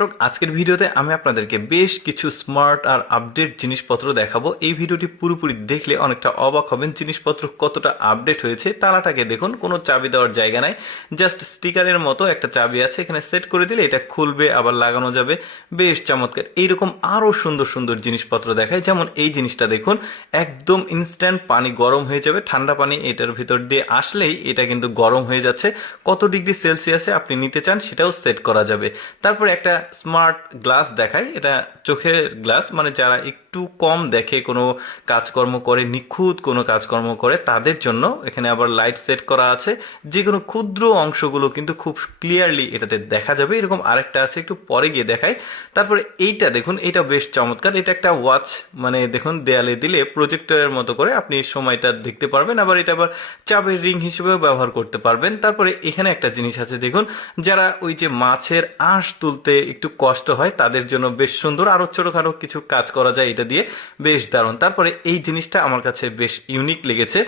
দর্শক আজকের ভিডিওতে আমি আপনাদেরকে বেশ কিছু স্মার্ট আর আপডেট জিনিসপত্র দেখাবো। এই ভিডিওটি পুরোপুরি দেখলে অনেকটা অবাক হবেন জিনিসপত্র কতটা আপডেট হয়েছে। তালাটাকে দেখুন, কোনো চাবি দেওয়ার জায়গা নাই, জাস্ট স্টিকারের মতো একটা চাবি আছে, এখানে সেট করে দিলে এটা খুলবে আবার লাগানো যাবে। বেশ চমৎকার। এইরকম আরো সুন্দর সুন্দর জিনিসপত্র দেখায়, যেমন এই জিনিসটা দেখুন, একদম ইনস্ট্যান্ট পানি গরম হয়ে যাবে। ঠান্ডা পানি এটার ভিতর দিয়ে আসলেই এটা কিন্তু গরম হয়ে যাচ্ছে। কত ডিগ্রি সেলসিয়াসে আপনি নিতে চান সেটাও সেট করা যাবে। তারপরে একটা স্মার্ট গ্লাস দেখাই, এটা চোখের গ্লাস, মানে যারা একটু কম দেখে, কোনো কাজকর্ম করে, নিখুঁত কোনো কাজকর্ম করে, তাদের জন্য এখানে আবার লাইট সেট করা আছে। যে কোনো ক্ষুদ্র অংশগুলো কিন্তু খুব ক্লিয়ারলি এটাতে দেখা যাবে। এরকম আরেকটা আছে, একটু পরে গিয়ে দেখাই। তারপরে এইটা দেখুন, এটা বেশ চমৎকার। এটা একটা ওয়াচ, মানে দেখুন দেয়ালে দিলে প্রজেক্টরের মতো করে আপনি সময়টা দেখতে পারবেন। আবার এটা আবার চাবির রিং হিসেবেও ব্যবহার করতে পারবেন। তারপরে এখানে একটা জিনিস আছে দেখুন, যারা ওই যে মাছের আঁশ তুলতে একটু কষ্ট হয় তাদের জন্য বেশ সুন্দর, আরো ছোটখাটো কিছু কাজ করা যায় এটা দিয়ে, বেশ দারুণ। তারপরে এই জিনিসটা আমার কাছে বেশ ইউনিক লেগেছে।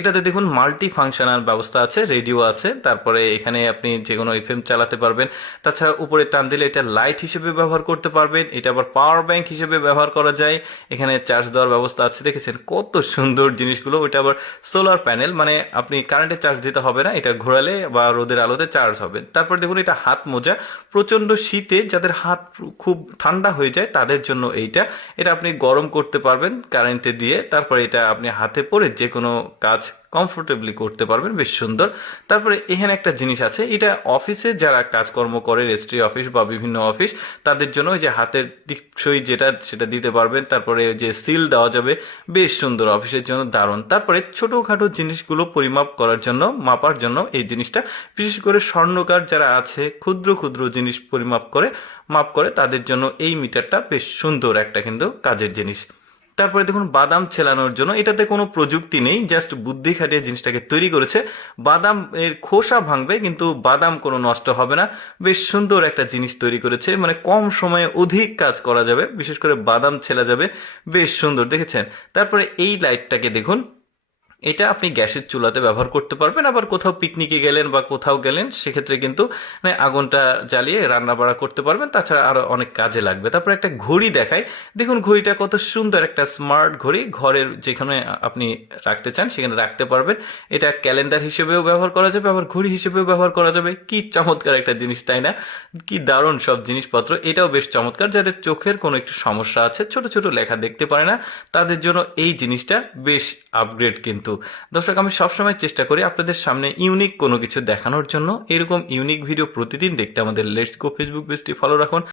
এটাতে দেখুন মাল্টি ফাংশনাল ব্যবস্থা আছে, রেডিও আছে, তারপরে এখানে আপনি যে কোনো এফএম চালাতে পারবেন। তাছাড়া উপরে টান দিলে এটা লাইট হিসেবে ব্যবহার করতে পারবেন। এটা আবার পাওয়ার ব্যাংক হিসেবে ব্যবহার করা যায়। এখানে চার্জ দেওয়ার ব্যবস্থা আছে, দেখেছেন কত সুন্দর জিনিসগুলো। ওইটা আবার সোলার প্যানেল, মানে আপনি কারেন্টে চার্জ দিতে হবে না, এটা ঘোরালে বা রোদের আলোতে চার্জ হবে। তারপর দেখুন এটা হাত মোজা, প্রচন্ড শীতে যাদের হাত খুব ঠান্ডা হয়ে যায় তাদের জন্য এইটা। এটা আপনি গরম করতে পারবেন কারেন্টে দিয়ে, তারপরে এটা আপনি হাতে পরে যে কোনো কাজ কমফোর্টেবলি করতে পারবেন, বেশ সুন্দর। তারপরে এখানে একটা জিনিস আছে, এটা অফিসে যারা কাজকর্ম করে, রেজিস্ট্রি অফিস বা বিভিন্ন অফিস, তাদের জন্য ওই যে হাতের টিপসই যেটা সেটা দিতে পারবেন। তারপরে যে সিল দেওয়া যাবে, বেশ সুন্দর, অফিসের জন্য দারুণ। তারপরে ছোটোখাটো জিনিসগুলো পরিমাপ করার জন্য, মাপার জন্য এই জিনিসটা, বিশেষ করে স্বর্ণকার যারা আছে, ক্ষুদ্র ক্ষুদ্র জিনিস পরিমাপ করে মাপ করে, তাদের জন্য এই মিটারটা বেশ সুন্দর একটা কিন্তু কাজের জিনিস। তারপরে দেখুন বাদাম ছেলানোর জন্য, এটাতে কোনো প্রযুক্তি নেই, জাস্ট বুদ্ধি খাটিয়ে জিনিসটাকে তৈরি করেছে। বাদাম এর খোসা ভাঙবে কিন্তু বাদাম কোনো নষ্ট হবে না। বেশ সুন্দর একটা জিনিস তৈরি করেছে, মানে কম সময়ে অধিক কাজ করা যাবে, বিশেষ করে বাদাম ছেলা যাবে, বেশ সুন্দর, দেখেছেন। তারপরে এই লাইটটাকে দেখুন, এটা আপনি গ্যাসের চুলাতে ব্যবহার করতে পারবেন। আবার কোথাও পিকনিকে গেলেন বা কোথাও গেলেন, সেক্ষেত্রে কিন্তু মানে আগুনটা জ্বালিয়ে রান্না বাড়া করতে পারবেন। তাছাড়া আরো অনেক কাজে লাগবে। তারপর একটা ঘড়ি দেখাই, দেখুন ঘড়িটা কত সুন্দর, একটা স্মার্ট ঘড়ি, ঘরের যেখানে আপনি রাখতে চান সেখানে রাখতে পারবেন। এটা ক্যালেন্ডার হিসেবেও ব্যবহার করা যাবে, আবার ঘড়ি হিসেবেও ব্যবহার করা যাবে। কি চমৎকার একটা জিনিস, তাই না? কি দারুণ সব জিনিসপত্র। এটাও বেশ চমৎকার, যাদের চোখের কোনো একটু সমস্যা আছে, ছোট ছোট লেখা দেখতে পারে না, তাদের জন্য এই জিনিসটা বেশ আপগ্রেড। কিন্তু দর্শক আমি সবসময় চেষ্টা করি আপনাদের সামনে ইউনিক কোনো কিছু দেখানোর জন্য। এরকম ইউনিক ভিডিও প্রতিদিন দেখতে আমাদের লেটস গো ফেসবুক পেজটি ফলো রাখুন।